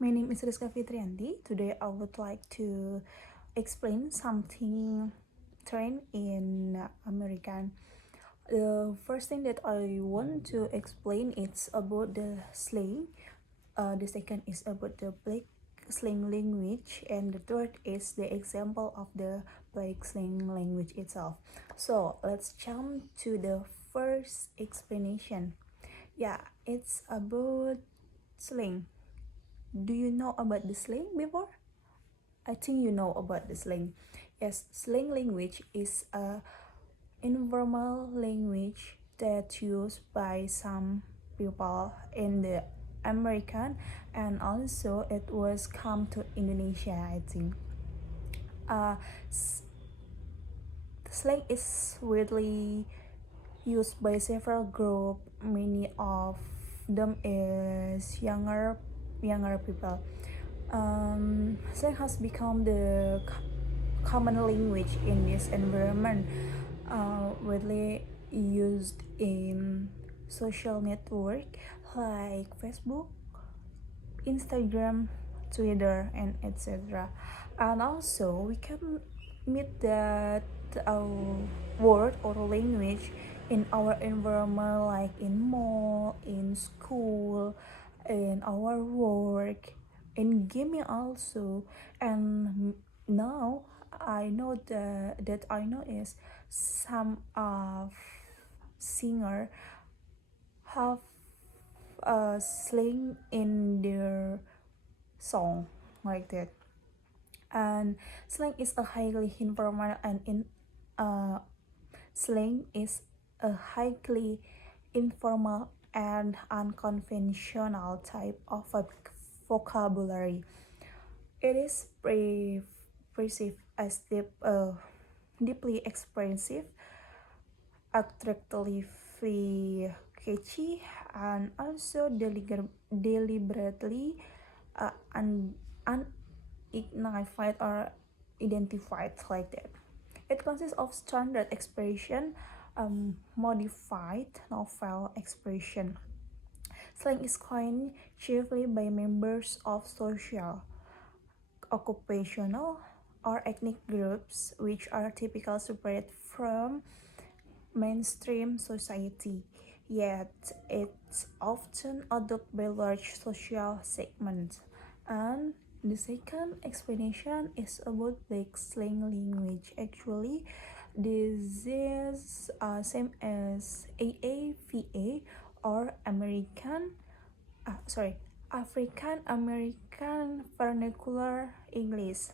My name is Riska Fitrianti. Today I would like to explain something trend in American. The first thing that I want to explain is about the slang. The second is about the black slang language, and the third is the example of the black slang language itself. So let's jump to the first explanation. Yeah, it's about slang. Do you know about the slang before? I think you know about the slang. Yes, slang language is a informal language that used by some people in the American, and also it was come to Indonesia, I think. Uh, Slang is widely used by several groups. Many of them is younger people. Slang has become the common language in this environment, widely used in social network like Facebook, Instagram, Twitter, and etc. And also, we can meet that word or language in our environment, like in mall, in school, in our work, in gaming also. And now I know that I know is some of singer have slang in their song like that. And slang is a highly informal and in uh, slang is a highly informal and unconventional type of vocabulary. It is perceived as deeply expressive, attractively catchy, and also deliberately un- unignified or identified like that. It consists of standard expression, modified novel expression. Slang is coined chiefly by members of social, occupational, or ethnic groups which are typically separate from mainstream society, yet it's often adopted by large social segments. And the second explanation is about like slang language. Actually, this is same as AAVA or African American Vernacular English.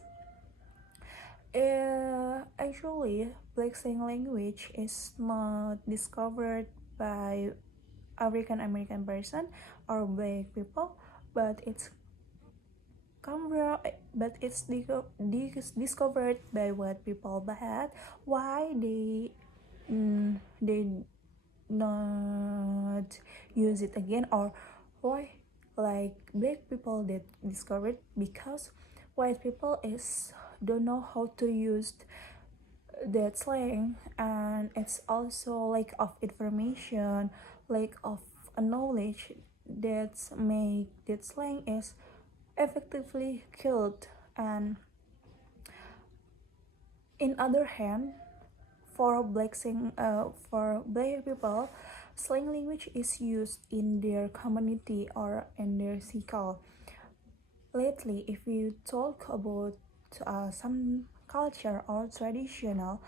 Actually, Black Slang language is not discovered by African American person or black people, but it's discovered by white people. But why they not use it again, or why like black people that discovered, because white people is don't know how to use that slang, and it's also lack of information, lack of knowledge that make that slang is effectively killed. And in other hand, for black people, slang language is used in their community or in their circle. Lately, if you talk about some culture or traditional,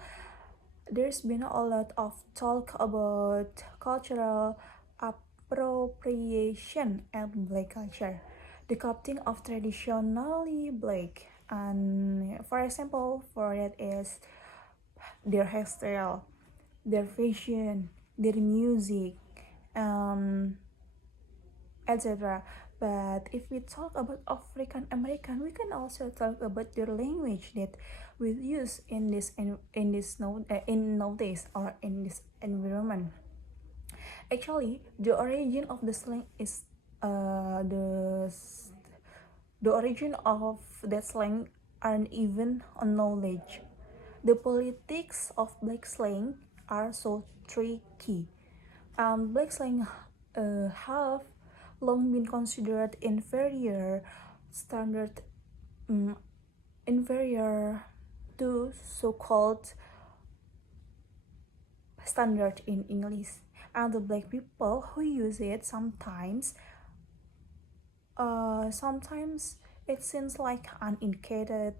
there's been a lot of talk about cultural appropriation and black culture, the copying of traditionally black. And for example, for that is their hairstyle, their fashion, their music, um, etc. But if we talk about African American, we can also talk about their language that we use in in nowadays or in this environment. Actually, the origin of the slang is uh, the the origin of that slang aren't even on knowledge. The politics of black slang are so tricky. Black slang have long been considered inferior standard um, inferior to so-called standard in English, and the black people who use it sometimes it seems like uneducated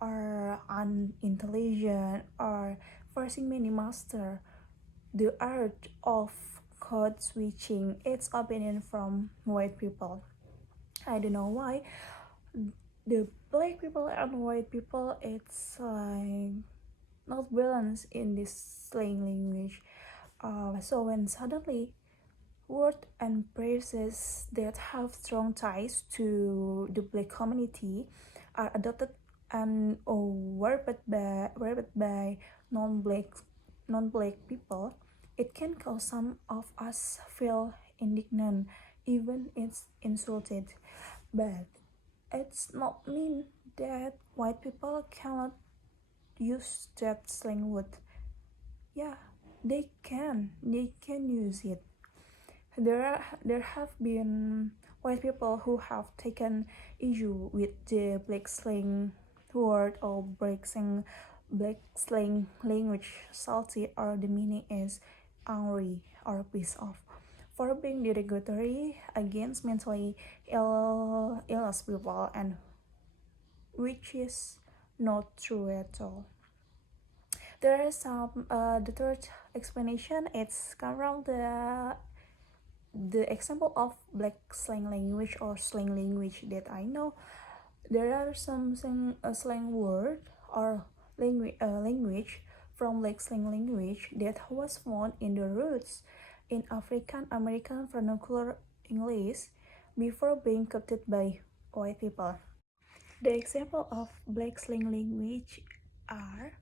or unintelligent or forcing many master the art of code switching its opinion from white people. I don't know why the black people and white people it's like not balanced in this slang language. So when suddenly words and phrases that have strong ties to the black community are adopted and worded by non-black non-black people, it can cause some of us feel indignant, even it's insulted. But it's not mean that white people cannot use that slang word. Yeah, they can use it. There have been white people who have taken issue with the black slang word or black slang language salty or the meaning is angry or pissed off for being derogatory against mentally illness people, and which is not true at all. There is some the third explanation. It's come from the example of black slang language or slang language that I know. There are some slang word or language from black slang language that was found in the roots in African American vernacular English before being copied by white people. The example of black slang language are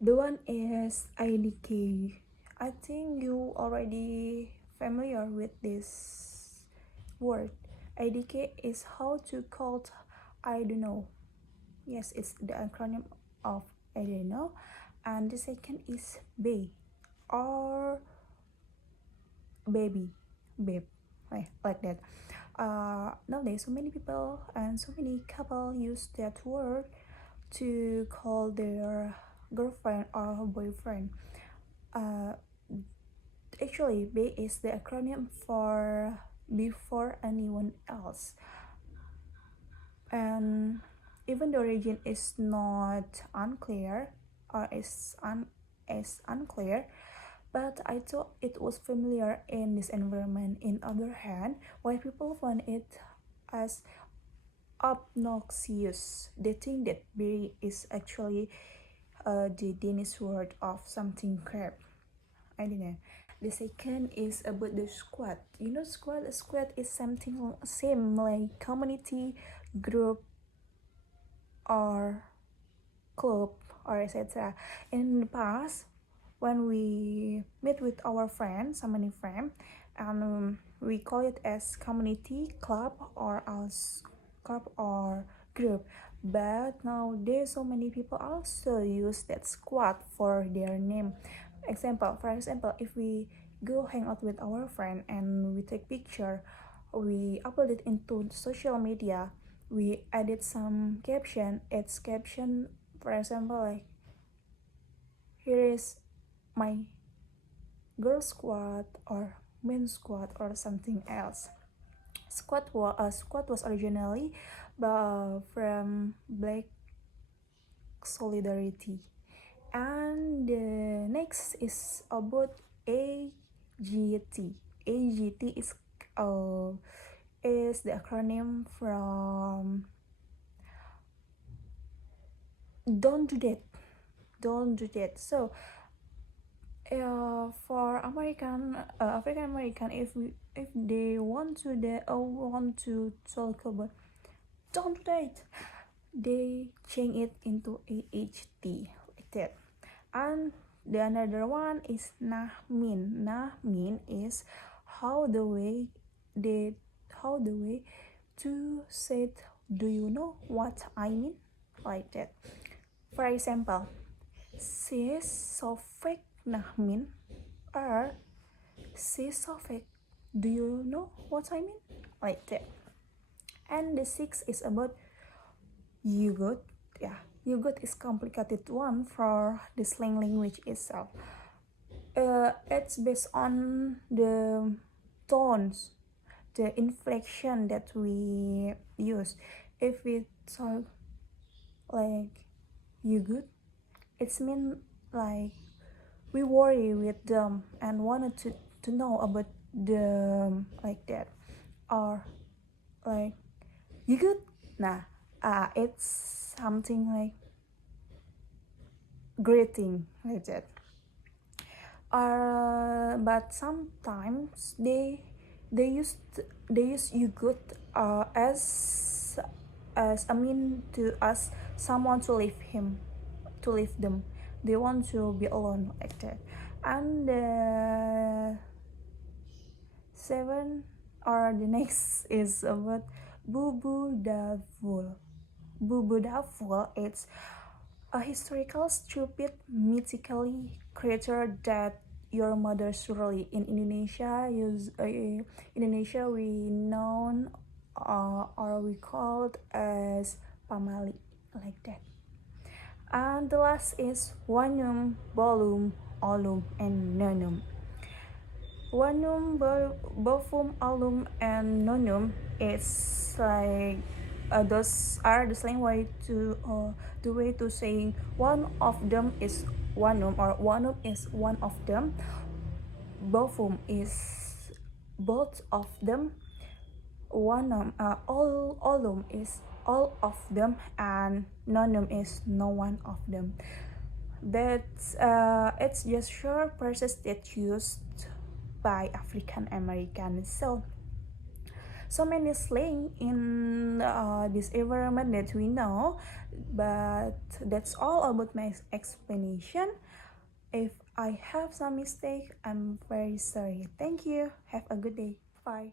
the one is IDK. I think you already familiar with this word. IDK is how to call I don't know. Yes, it's the acronym of I don't know. And the second is B or baby, babe, like that. Nowadays, so many people and so many couple use that word to call their girlfriend or boyfriend. Uh, Actually, B is the acronym for before anyone else, and even the origin is not unclear or is unclear, but I thought it was familiar in this environment. In other hand, white people find it as obnoxious. They think that berry is actually the Danish word of something crab. I don't know. The second is about the squad. You know, squad is something same like community, group, or club, or etc. In the past, when we meet with our friends, so many friends, and we call it as community, club, or as club or group. But nowadays, so many people also use that squad for their name. For example, if we go hang out with our friend and we take picture, we upload it into social media. We added some caption. It's caption, for example, like here is my girl squad or men squad or something else. Squad was originally from Black Solidarity, and the next is about AGT. AGT is the acronym from don't do that, don't do that. So for African American, if they want to talk about don't do that, they change it into AHT like that. And the another one is nahmin. Nahmin is how the way they how the way to say do you know what I mean, like that. For example, she's so fake nahmin, or she's so fake, do you know what I mean, like that. And the sixth is about you good. Yeah, you good is complicated one for the slang language itself. It's based on the tones, the inflection that we use. If we talk like you good, it's mean like we worry with them and wanted to know about them like that, or like you good. Nah, it's something like greeting like that. But sometimes they use you good as a mean to ask someone to leave him, to leave them. They want to be alone like that. And the seven or the next is about bubu davul. Bubu davul, it's a historical, stupid, mythically creature that your mother surely in Indonesia use. Indonesia we known or we called as pamali like that. And the last is wanum, bolum, olum, and nonum. Wanum, bofum, alum, and nonum is like those are the slang way to the way to saying one of them is wanum or wanum is one of them. Bofum is both of them. Wanum olum is all of them, and nonum is no one of them. That's it's just short phrases that used by African Americans. So many slang in this environment that we know, but that's all about my explanation. If I have some mistake, I'm very sorry. Thank you. Have a good day. Bye.